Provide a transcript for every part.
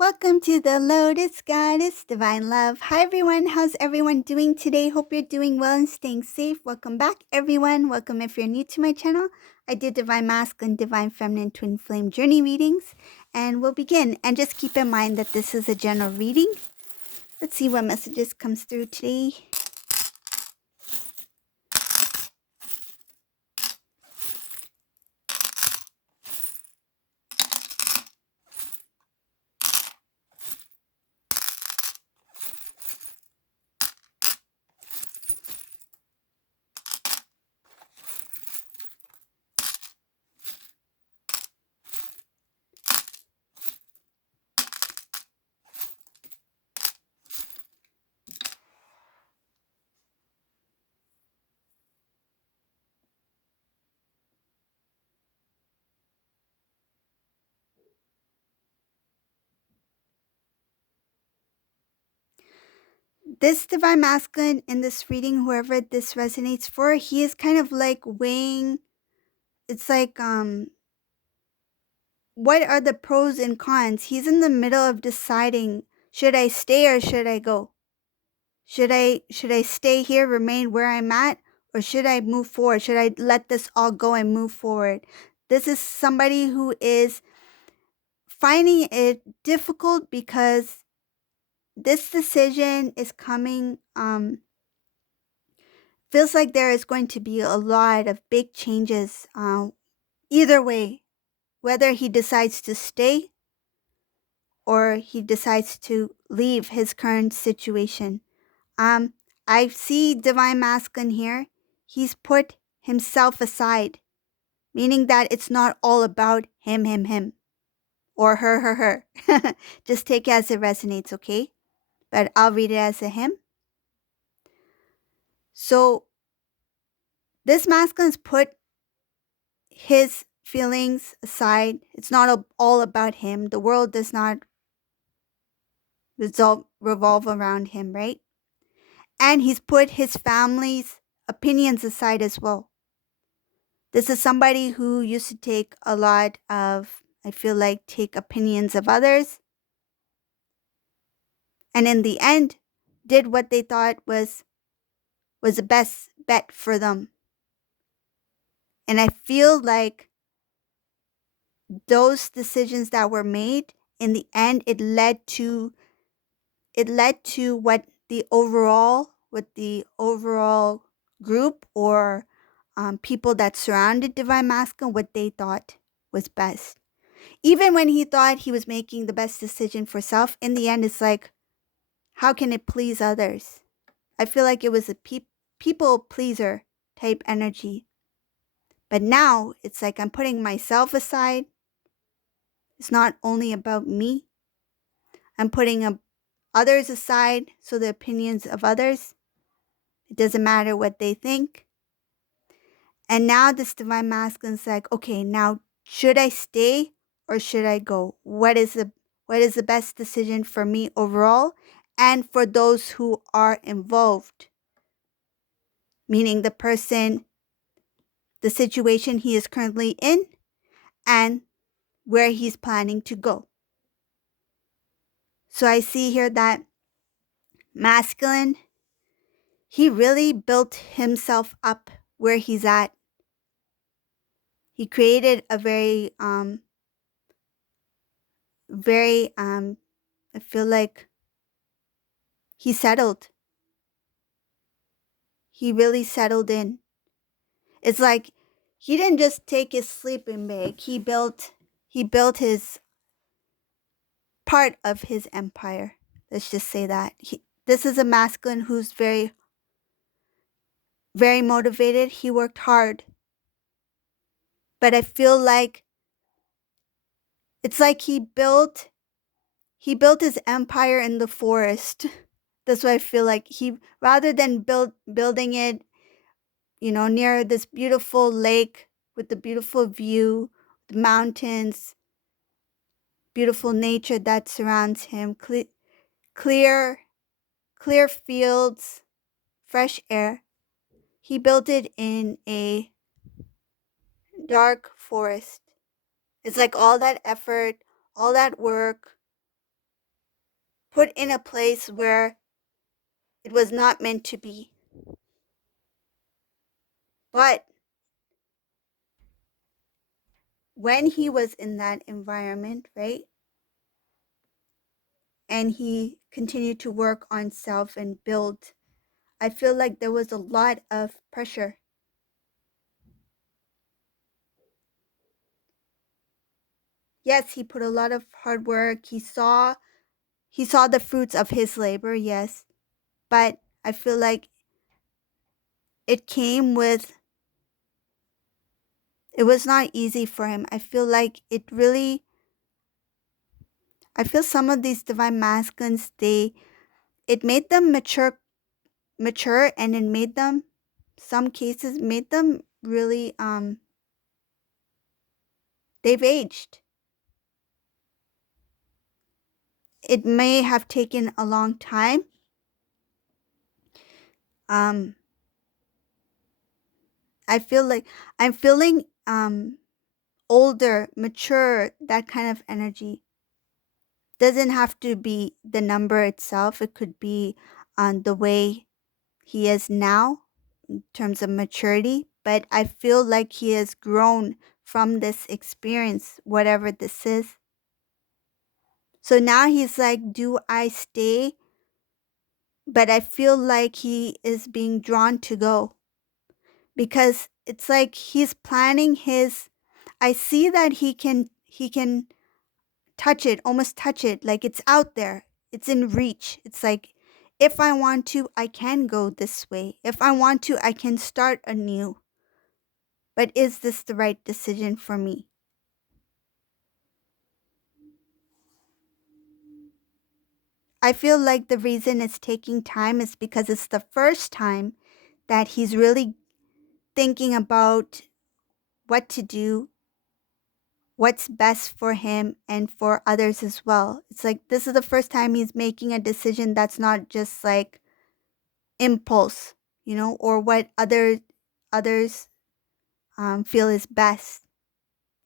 Welcome to the Lotus Goddess Divine Love. Hi everyone, how's everyone doing today? Hope you're doing well and staying safe. Welcome back everyone. Welcome if you're new to my channel. I do Divine Masculine, Divine Feminine, Twin Flame Journey readings, and we'll begin. And just keep in mind that this is a general reading. Let's see what messages comes through today. This Divine Masculine in this reading, whoever this resonates for, he is kind of like weighing, it's like what are the pros and cons? He's in the middle of deciding, should I stay or should I go? Should I stay here, remain where I'm at, or should I move forward? Should I let this all go and move forward? This is somebody who is finding it difficult because this decision is coming, feels like there is going to be a lot of big changes either way, whether he decides to stay or he decides to leave his current situation. I see Divine Masculine here. He's put himself aside, meaning that it's not all about him, or her. Just take it as it resonates, okay? But I'll read it as a him. So this masculine's put his feelings aside. It's not all about him. The world does not revolve around him, right? And he's put his family's opinions aside as well. This is somebody who used to take a lot of, I feel like, take opinions of others. And in the end, did what they thought was the best bet for them. And I feel like those decisions that were made, in the end, it led to what the overall group or people that surrounded Divine Masculine, what they thought was best. Even when he thought he was making the best decision for self, in the end, it's like, how can it please others? I feel like it was a people pleaser type energy. But now it's like I'm putting myself aside. It's not only about me. I'm putting others aside, so the opinions of others, it doesn't matter what they think. And now this Divine Masculine's like, okay, now should I stay or should I go? What is the best decision for me overall and for those who are involved? Meaning the person, the situation he is currently in, and where he's planning to go. So I see here that masculine, he really built himself up where he's at. He created a very, I feel like he settled. He really settled in. It's like he didn't just take his sleeping bag. He built his part of his empire. Let's just say that. This is a masculine who's very, very motivated. He worked hard. But I feel like it's like he built his empire in the forest. That's why I feel like rather than building it, near this beautiful lake with the beautiful view, the mountains, beautiful nature that surrounds him, clear fields, fresh air. He built it in a dark forest. It's like all that effort, all that work, put in a place where it was not meant to be. But when he was in that environment, right, and he continued to work on self and build, I feel like there was a lot of pressure. Yes, he put a lot of hard work. He saw the fruits of his labor, yes, but I feel like it came with it was not easy for him. I feel like I feel some of these divine masculines, it made them mature, and it made them, some cases made them really, they've aged. It may have taken a long time. um I feel like I'm feeling older, mature, that kind of energy. Doesn't have to be the number itself. It could be the way he is now in terms of maturity. But I feel like he has grown from this experience, whatever this is. So now he's like, do I stay? But I feel like he is being drawn to go, because it's like he's planning his, I see that he can touch it, almost touch it, like it's out there. It's in reach. It's like, if I want to, I can go this way. If I want to, I can start anew. But is this the right decision for me? I feel like the reason it's taking time is because it's the first time that he's really thinking about what to do, what's best for him and for others as well. It's like this is the first time he's making a decision that's not just like impulse, or what others feel is best.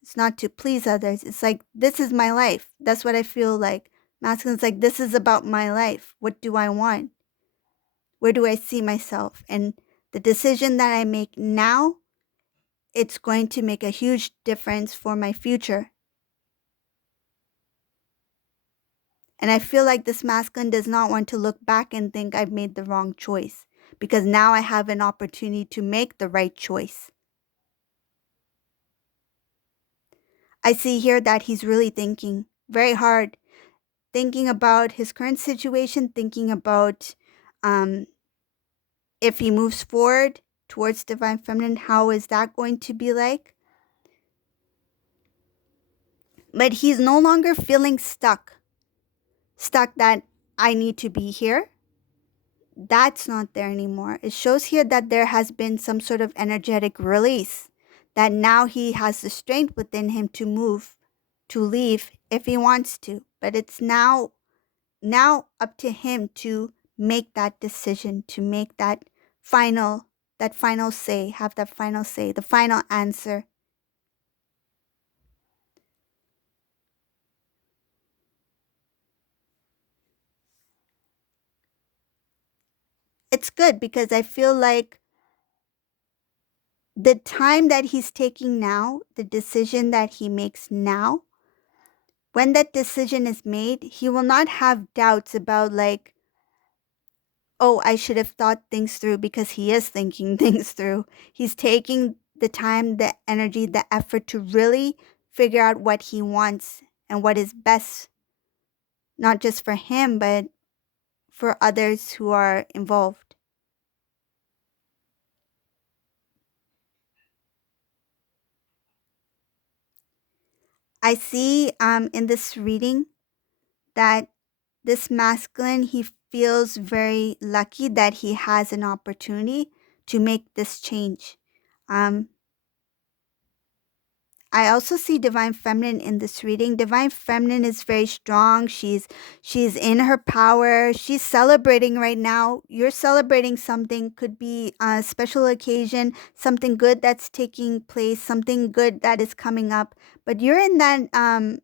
It's not to please others. It's like, this is my life. That's what I feel like. Masculine's like, this is about my life. What do I want? Where do I see myself? And the decision that I make now, it's going to make a huge difference for my future. And I feel like this masculine does not want to look back and think I've made the wrong choice, because now I have an opportunity to make the right choice. I see here that he's really thinking very hard, thinking about his current situation, thinking about um, if he moves forward towards divine feminine, how is that going to be like? But he's no longer feeling stuck that I need to be here. That's not there anymore. It shows here that there has been some sort of energetic release, that now he has the strength within him to move, to leave if he wants to. But it's now up to him to make that decision, to make that final say, have that final say, the final answer. It's good because I feel like the time that he's taking now, the decision that he makes now, when that decision is made, he will not have doubts about, like, oh, I should have thought things through, because he is thinking things through. He's taking the time, the energy, the effort to really figure out what he wants and what is best, not just for him, but for others who are involved. I see in this reading that this masculine, he feels very lucky that he has an opportunity to make this change. Um, I also see divine feminine in this reading. Divine feminine is very strong. She's in her power. She's celebrating right now. You're celebrating something, could be a special occasion, something good that's taking place, something good that is coming up. But you're in that um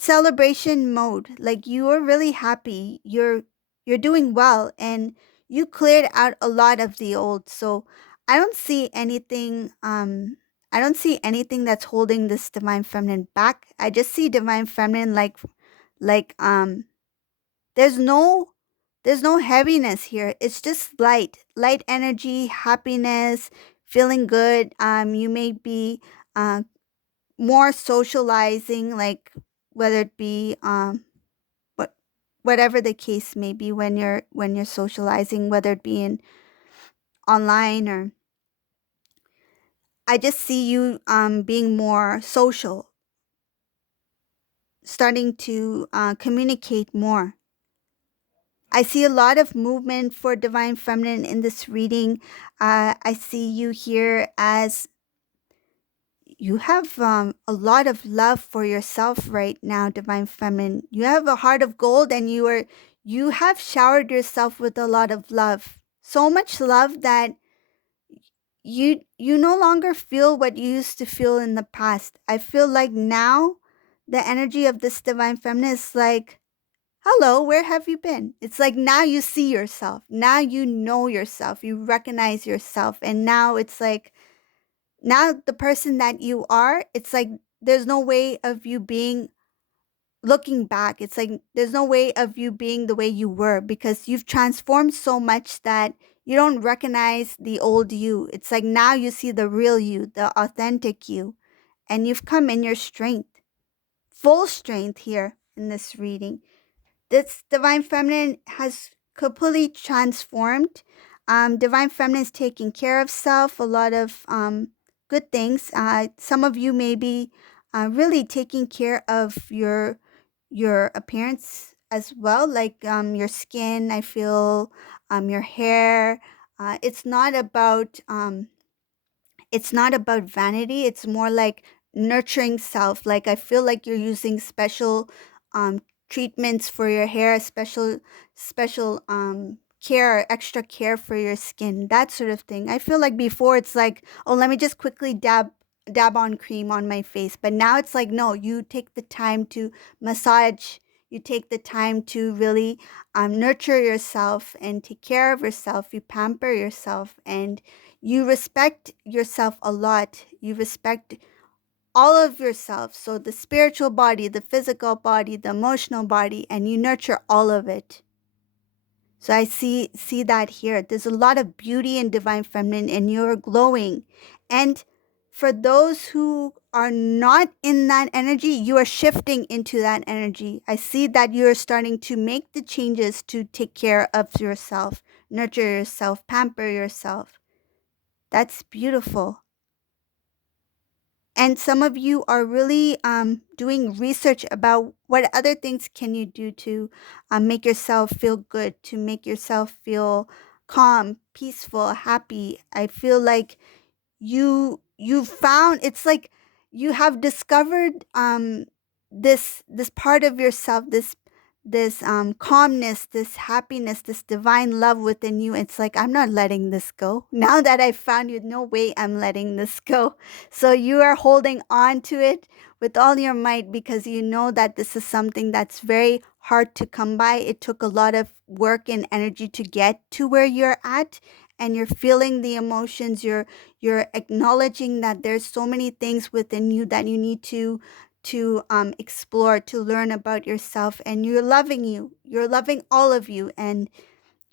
celebration mode. Like you are really happy. You're doing well and you cleared out a lot of the old. So I don't see anything I don't see anything that's holding this divine feminine back. I just see divine feminine like there's no there's no heaviness here. It's just light energy, happiness, feeling good. You may be uh more socializing, like whether it be what whatever the case may be when you're socializing, whether it be in online or I just see you being more social, starting to communicate more. I see a lot of movement for divine feminine in this reading. I see you here as you have a lot of love for yourself right now, divine feminine. You have a heart of gold and you have showered yourself with a lot of love. So much love that you no longer feel what you used to feel in the past. I feel like now the energy of this divine feminine is like, hello, where have you been? It's like now you see yourself. Now you know yourself. You recognize yourself. And now it's like now the person that you are, it's like there's no way of you being looking back. It's like there's no way of you being the way you were because you've transformed so much that you don't recognize the old you. It's like now you see the real you, the authentic you, and you've come in your strength, full strength here in this reading. This divine feminine has completely transformed. Divine feminine is taking care of self, a lot of good things. Some of you may be really taking care of your appearance as well, like your skin. I feel your hair. It's not about it's not about vanity. It's more like nurturing self. Like I feel like you're using special um, treatments for your hair, special care, extra care for your skin, that sort of thing. I feel like before it's like, oh, let me just quickly dab on cream on my face. But now it's like, no, you take the time to massage. You take the time to really nurture yourself and take care of yourself. You pamper yourself and you respect yourself a lot. You respect all of yourself. So the spiritual body, the physical body, the emotional body, and you nurture all of it. So I see that here. There's a lot of beauty in divine feminine and you're glowing. And for those who are not in that energy, you are shifting into that energy. I see that you're starting to make the changes to take care of yourself, nurture yourself, pamper yourself. That's beautiful. And some of you are really doing research about what other things can you do to make yourself feel good, to make yourself feel calm, peaceful, happy. I feel like you found it's like you have discovered this part of yourself, this calmness, this happiness, this divine love within you. It's like I'm not letting this go. Now that I found you, no way I'm letting this go. So you are holding on to it with all your might because you know that this is something that's very hard to come by. It took a lot of work and energy to get to where you're at, and you're feeling the emotions. You're acknowledging that there's so many things within you that you need to explore, to learn about yourself, and you're loving you. You're loving all of you, and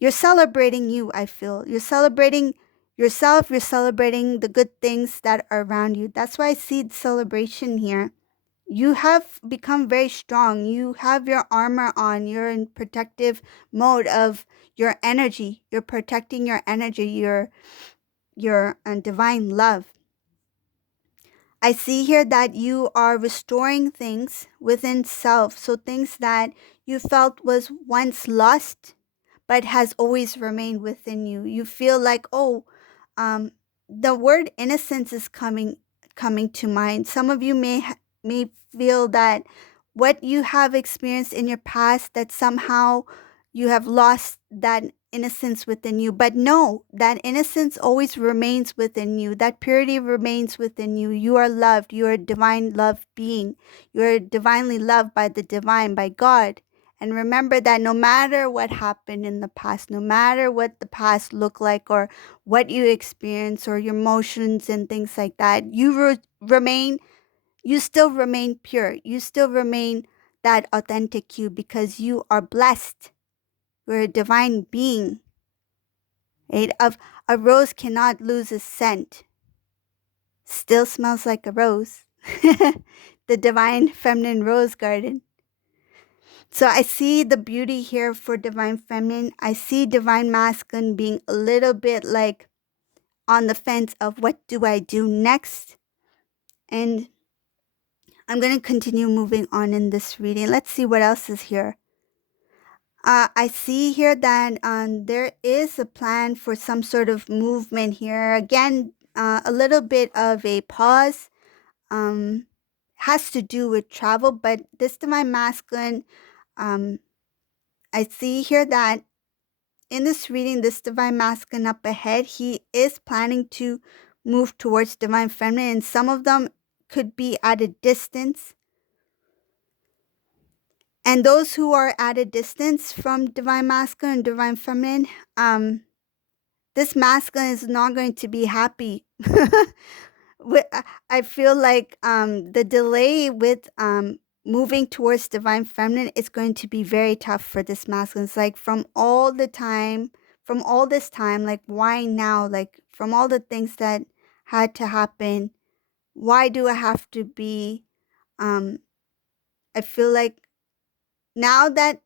you're celebrating you. I feel you're celebrating yourself. You're celebrating the good things that are around you. That's why I see the celebration here. You have become very strong. You have your armor on. You're in protective mode of your energy. You're protecting your energy, your divine love. I see here that you are restoring things within self. So things that you felt was once lost but has always remained within you. You feel like, oh, um, the word innocence is coming to mind. Some of you may feel that what you have experienced in your past, that somehow you have lost that innocence within you. But no, that innocence always remains within you. That purity remains within you. You are loved. You are a divine love being. You are divinely loved by the divine, by God. And remember that no matter what happened in the past, no matter what the past looked like or what you experienced or your emotions and things like that, you still remain pure. You still remain that authentic you because you are blessed. You're a divine being. Right? A rose cannot lose its scent. Still smells like a rose. The divine feminine rose garden. So I see the beauty here for divine feminine. I see divine masculine being a little bit like on the fence of what do I do next? And I'm going to continue moving on in this reading. Let's see what else is here. I see here that there is a plan for some sort of movement here. Again, a little bit of a pause. Has to do with travel, but this divine masculine, I see here that in this reading, this divine masculine up ahead, he is planning to move towards divine feminine, and some of them could be at a distance. And those who are at a distance from divine masculine and divine feminine, this masculine is not going to be happy. I feel like the delay with moving towards divine feminine is going to be very tough for this masculine. It's like from all this time, like why now? Like from all the things that had to happen, why do I have to be? I feel like now that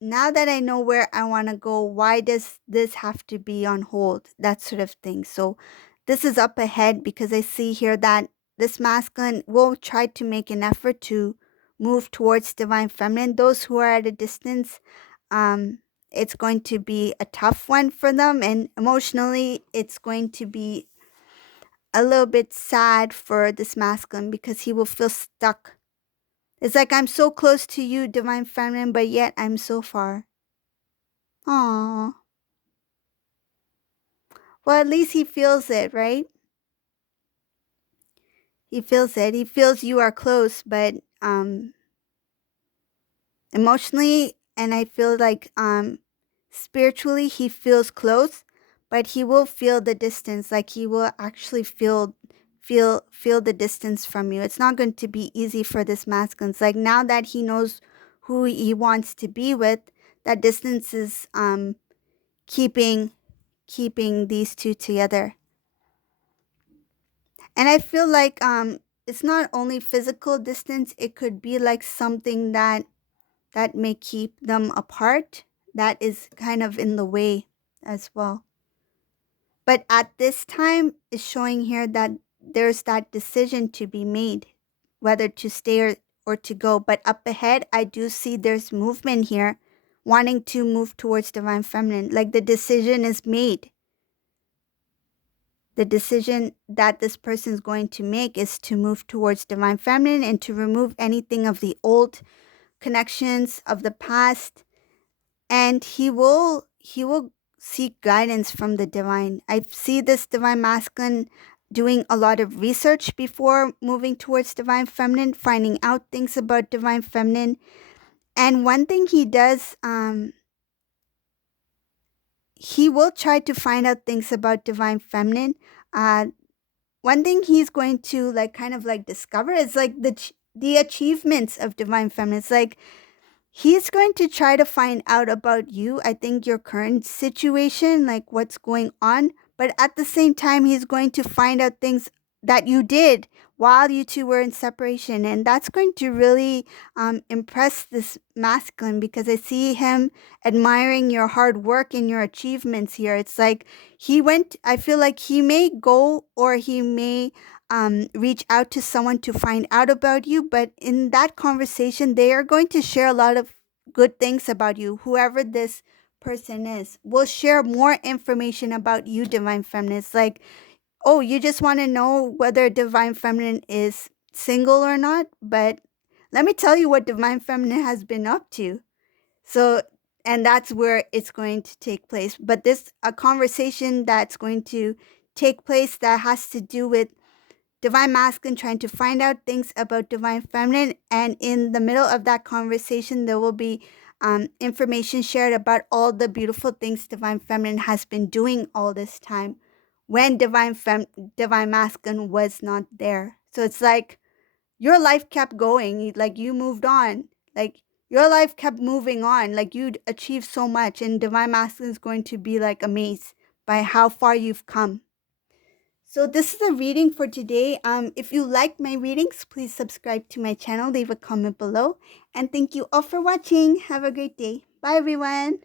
I know where I want to go, why does this have to be on hold? That sort of thing. So this is up ahead because I see here that this masculine will try to make an effort to move towards divine feminine. Those who are at a distance, it's going to be a tough one for them. And emotionally, it's going to be a little bit sad for this masculine because he will feel stuck. It's like I'm so close to you, divine feminine, but yet I'm so far. Aww. Well, at least he feels it, right? He feels it. He feels you are close, but emotionally, and I feel like spiritually he feels close, but he will feel the distance. Like he will actually feel the distance from you. It's not going to be easy for this masculine. It's like now that he knows who he wants to be with, that distance is keeping these two together. And I feel like it's not only physical distance, it could be like something that may keep them apart, that is kind of in the way as well. But at this time, it's showing here that there's that decision to be made, whether to stay or to go. But up ahead, I do see there's movement here, wanting to move towards divine feminine. Like the decision is made. The decision that this person is going to make is to move towards divine feminine and to remove anything of the old connections of the past, and he will seek guidance from the divine. I see this divine masculine doing a lot of research before moving towards divine feminine, finding out things about divine feminine. And one thing he does, he will try to find out things about divine feminine. One thing he's going to like kind of like discover is like the achievements of divine feminine. It's like he's going to try to find out about you, I think your current situation, like what's going on, but at the same time he's going to find out things that you did while you two were in separation, and that's going to really impress this masculine because I see him admiring your hard work and your achievements here. It's like I feel like he may go or he may reach out to someone to find out about you, but in that conversation they are going to share a lot of good things about you. Whoever this person is will share more information about you, divine feminine. It's like, oh, you just want to know whether divine feminine is single or not, but let me tell you what divine feminine has been up to. So and that's where it's going to take place. But this a conversation that's going to take place that has to do with divine masculine trying to find out things about divine feminine, and in the middle of that conversation there will be information shared about all the beautiful things divine feminine has been doing all this time when divine masculine was not there. So it's like your life kept going, like you moved on, like your life kept moving on, like you'd achieved so much, and divine masculine is going to be like amazed by how far you've come. So this is a reading for today. If you like my readings, please subscribe to my channel, leave a comment below, and thank you all for watching. Have a great day. Bye everyone.